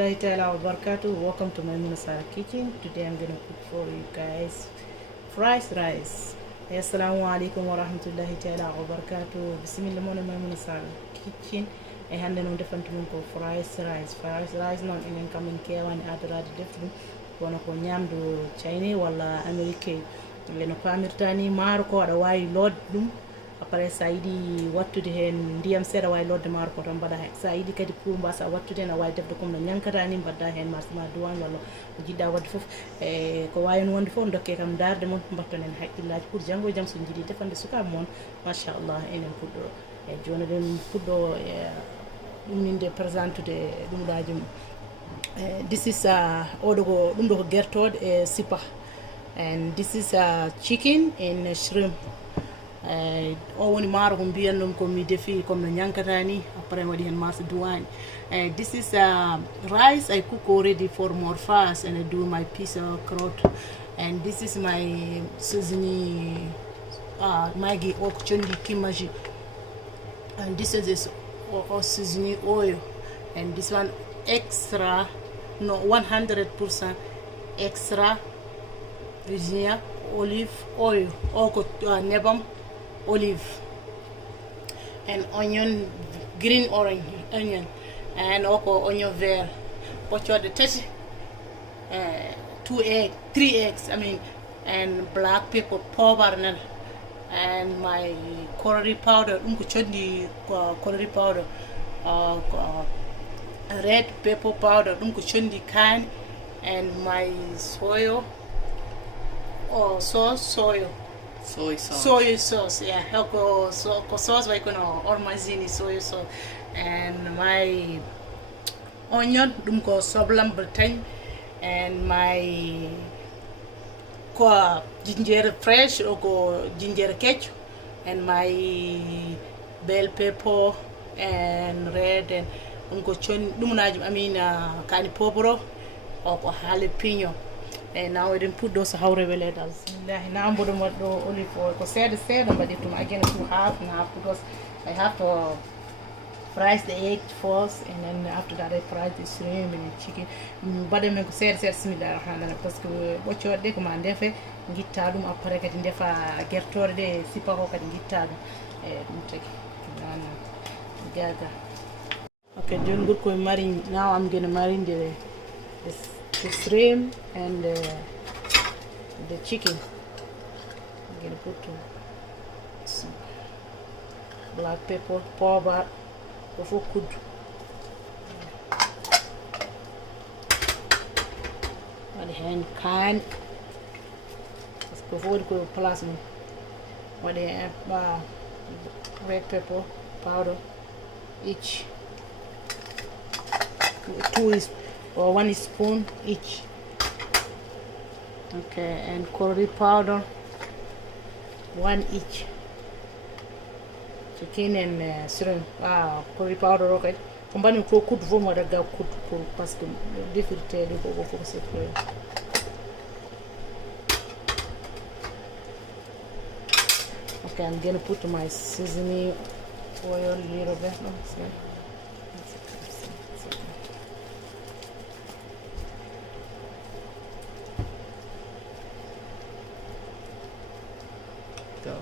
rahmatullahi ta'ala wa barakatuh. Welcome to Maimuna Sara Kitchen. Today I'm gonna cook for you guys fried rice. Assalamu alaikum wa rahmatullahi ta'ala wa barakatuh. Bismillah mona Maimuna Sara Kitchen. E hande non defantumin ko fried rice. Fried rice non enen kamen kewani adarade defdum wona ko nyamdu Chinese walla American. Leno pamirtani maaro ko ada wawi loddum après sa yiɗi wattude hen ndiyam seeɗa wawi lodde maaro ko tan mbaɗa hen sa yiɗi kadi pour mbasa wattude hen a wawi defde comme no ñankata ni mbadda hen ma duwan walla ko jiɗɗa wadde foof e ko wawino wonde foof dokke kam darde moon mbatton en haqqillaji pour janggo e jaam so jiiɗi defande sukaɓe moon machallah enen puɗɗo e joni eɗen puɗɗo ɗumninde présentude ɗumɗaji mum this is oɗo ko ɗum ɗo ko guertode e sipa and this is chicken and shrimp o woni maaro ko mbiyanɗum ko mi defi comme no ñankata ni après waɗi hen masa duwani this is rice I cook already for more fast and I do my piece of carrot and this is my seasoning Maggi o ko condi kimmaji and this is seasoning oil and this one extra no 100% extra virginia olive oil o ko nebam olive and onion green orange onion and also onion vert ɓoccode tati 3 eggs I mean and black pepper pobarnal and my curry powder ɗum ko condi curry powder red pepper powder ɗum ko condi kani and my soy sauce yeah ko sauce way kono ormazini soy sauce and my onion ɗum ko soblam bretagne and my ko ginger fresh o ko ginger ketchup and my bell pepper and red and ɗum ko con ɗumnaji I mean kani pobro o ko jalapeno and now eɗen puɗɗo so hawre welede bismillahi na mboɗo waɗɗo olive oil ko seeɗa seeɗa mbaɗirtuma again to half and half because I have to fry the egg first and then after that I fry the shrimp and the chicken mbaɗa men ko seeɗa seeɗa bismillahi rahmani rahim par ce que ɓoccode ɗe koma ndefe guitta ɗum après kadi ndefa guertode ɗe sipa ko kadi guitta ɗum e ɗum tagi gaga okay joni got koye marine now I'm gonna marine the shrimp and the chicken. I'm gonna put some black pepper, powder, before could. And hand can before go plasma. What they have red pepper powder each 1 spoon each. Okay, and curry powder 1 each. Chicken and shrimp. Curry powder okay. Combine ko could from what I got could parce que different go for separate. Okay, I'm gonna put my seasoning oil a little bit. Go.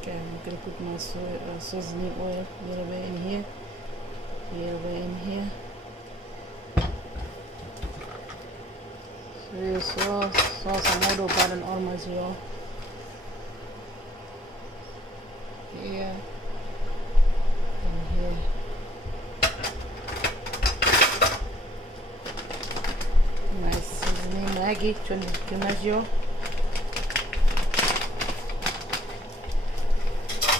Okay, I'm gonna put my seasoning oil a little bit in here, a little bit in here. Soy sauce modo badan almost raw. Here and here. My seasoning Maggi, Maggi.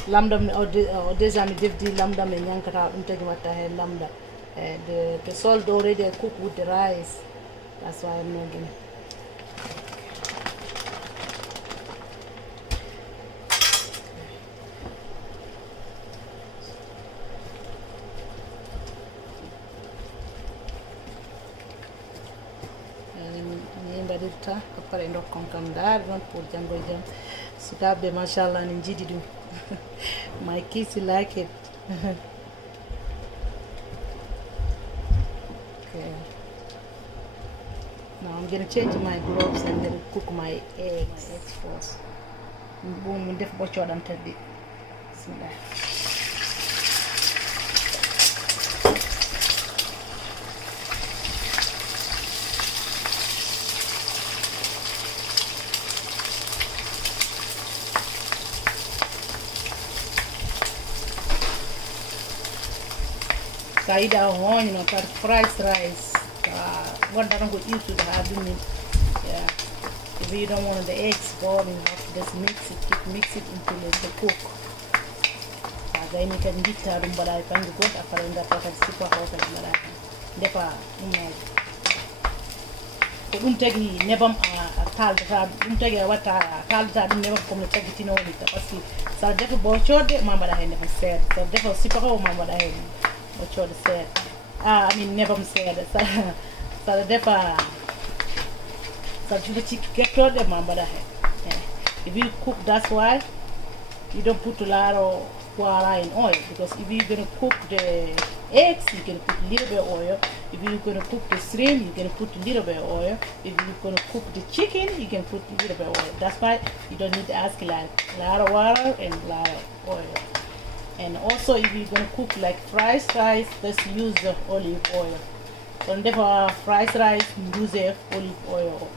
Lambda o déjà mi defdi lambda me ñankata ɗum tagi watta hen lambda the salt already cook with the rice that's why I'm not gonna ni mbaɗirta après dokkon kam ndaar ɗon pour janggo e jaam sukaɓe machallah ne jiiɗi ɗum my kids like it. Okay. gonna change my gloves and then cook my eggs first. Boom, def bocor dam teddi. Bismillah. Saida on, you know, fried rice. What I don't go eat to the having it. Yeah. If you don't want the eggs boiling, you have to just mix it, keep mix it until it's cook. Then you can get them, but I can go after that I can stick out of the depa, tagi nebam talta tagi wata talta nebam comme tagi tino nita parce que ça defa bo chode mamba da hen ser ça defa sipako mamba da hen bo chode ser I mean nebam ser ça defa ça juba ci getode mamba da hen if you cook, that's why you don't put a lot of water in oil, because if you're gonna cook the eggs, you're gonna put a little bit of oil. If you're gonna cook the shrimp, you're gonna put a little bit of oil. If you're gonna cook the chicken, you can put a little bit of oil. That's why you don't need to ask like a lot of water and a lot of oil. And also, if you're gonna cook like fried rice, just use the olive oil. So therefore, fried rice, use olive oil.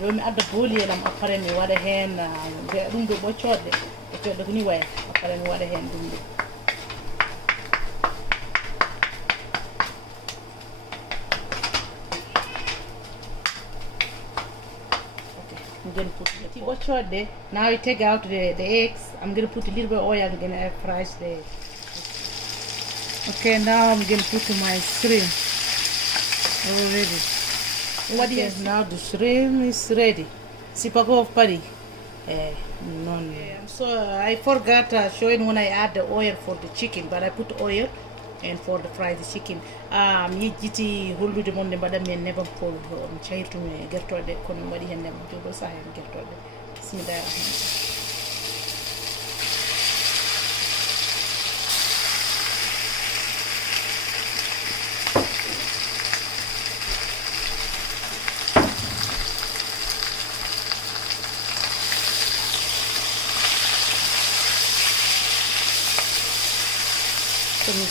Jomi adda booli elam après mi wada hen dum do boccode ko ni way après mi wada hen dum do okay I'm going to put the boccode. Now I take out the eggs. I'm going to put a little bit of oil. I'm going to fry the okay. Now I'm going to put my shrimp already. What is now the shrimp is ready. Sipako of pari. No. So I forgot showing when I add the oil for the chicken, but I put oil and for the fried chicken. Yijiti hulu de monde bada men never for chaitu me gerto de kono wadi hen never jogo sa hen gerto de. Bismillah.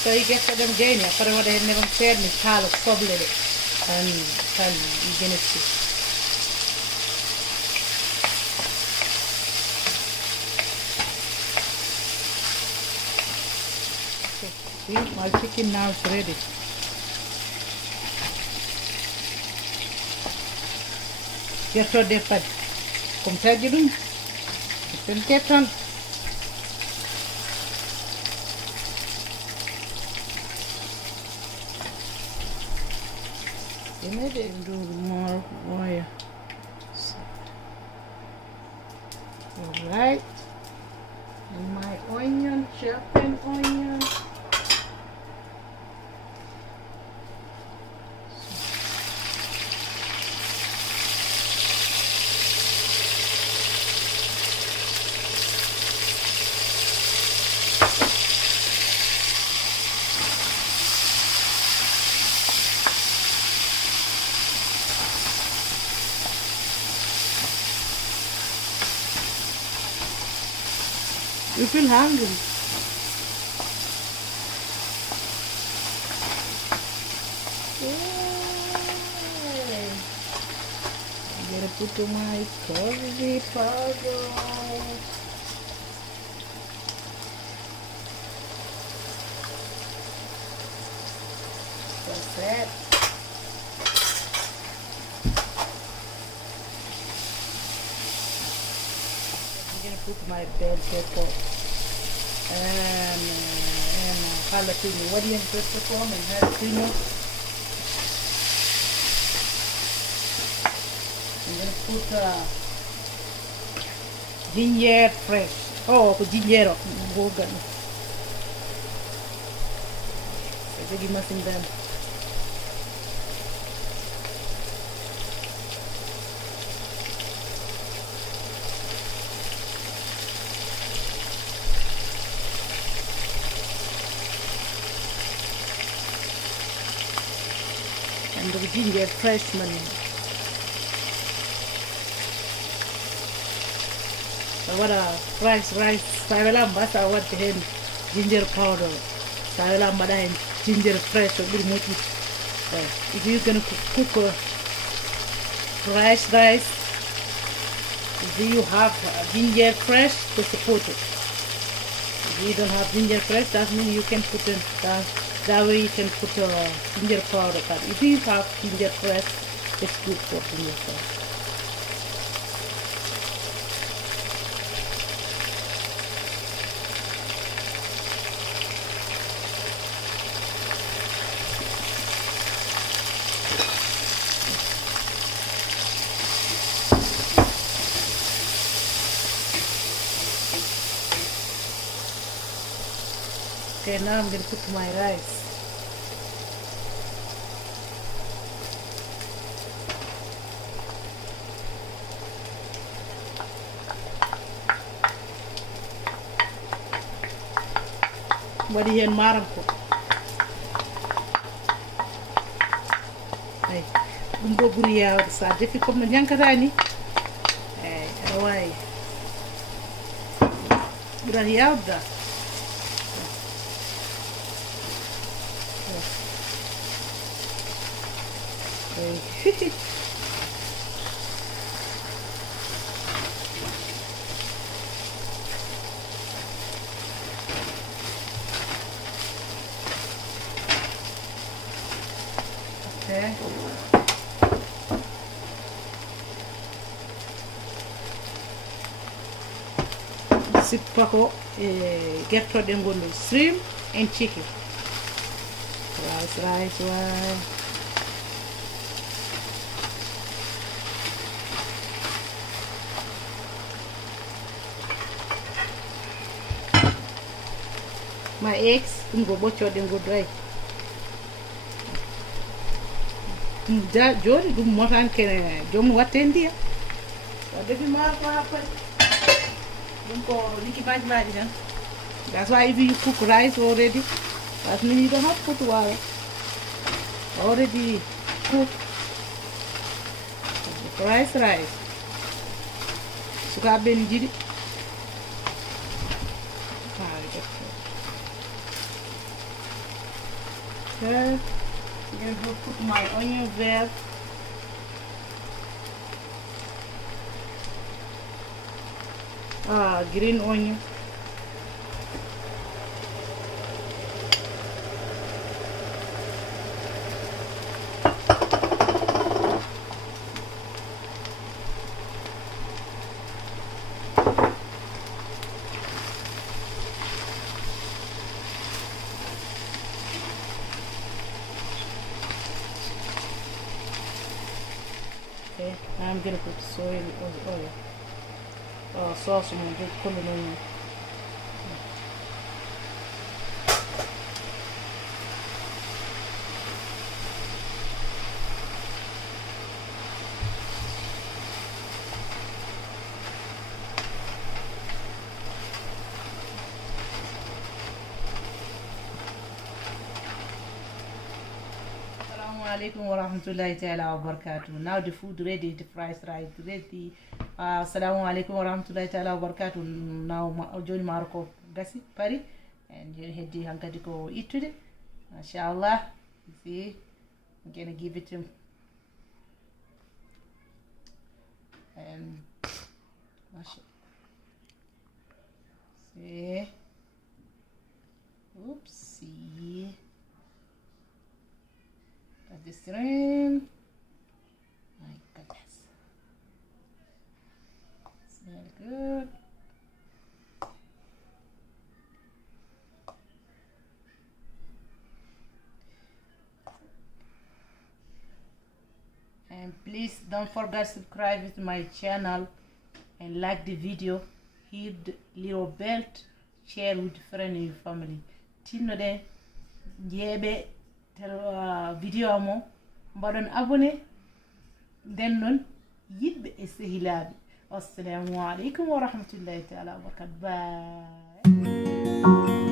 So you get them gain ya para wada hen never share ni kalo soble de and kan igenesi. See, my chicken now is ready. Get to the pad. Come tag you dum. Get on. Maybe do more oil. Alright. And my onion, sharpened onion. You feel hungry. I'm gonna put my curry powder. That's it. I'm gonna put my bell pepper and jalapeno. What do you pepper and jalapeno? I'm gonna put ginger fresh. Oh, ginger. Bogan. Ito gimasin dan. and the ginger fresh man. What a rice sawalam basa what hen ginger powder sawalam bada hen ginger fresh or good moti. If you're gonna cook rice, do you have ginger fresh to support it? If you don't have ginger fresh, that means you can put it that way you can put ginger powder. But if you have ginger fresh, it's good for ginger fresh. Okay, now I'm going to put my rice. What do you maram ko? Ay, bumbo buriya sa defi comme no nyankatani. Away. Buriya da. Okay. Sipako gertoɗe gonɗo shrimp and chicken. Rice. My eggs, go butcher them go dry. Jori dum motan kene jom watendi. So defi mar ko happen. Dum ko liki baji dan. That's why if you cook rice already, that means you don't have to put water. Already cooked. Rice. Suka ben jidi. Okay. I'm going to put my onion there. Green onion. Okay, now I'm gonna put soy oil, sauce in it, color on. Alaikum wa rahmatullahi ta'ala wa barakatuh. Now the food ready, the fried rice ready. Assalamu alaikum wa rahmatullahi ta'ala wa barakatuh. Now Johnny Marco Gassi Pari and you had the hankadi go eat today. Mashallah. You see, I'm gonna give it to him. And see. Oopsie. The shrimp. My goodness. Smell good. And please don't forget to subscribe to my channel and like the video. Hit the little bell, share with friends and family. Tino de jebe video amo mbaɗon abonné den non yiɗɓe e sehilaɓe. Assalamu alaikum wa rahmatullahi ta'ala wa barakatuh. Bye.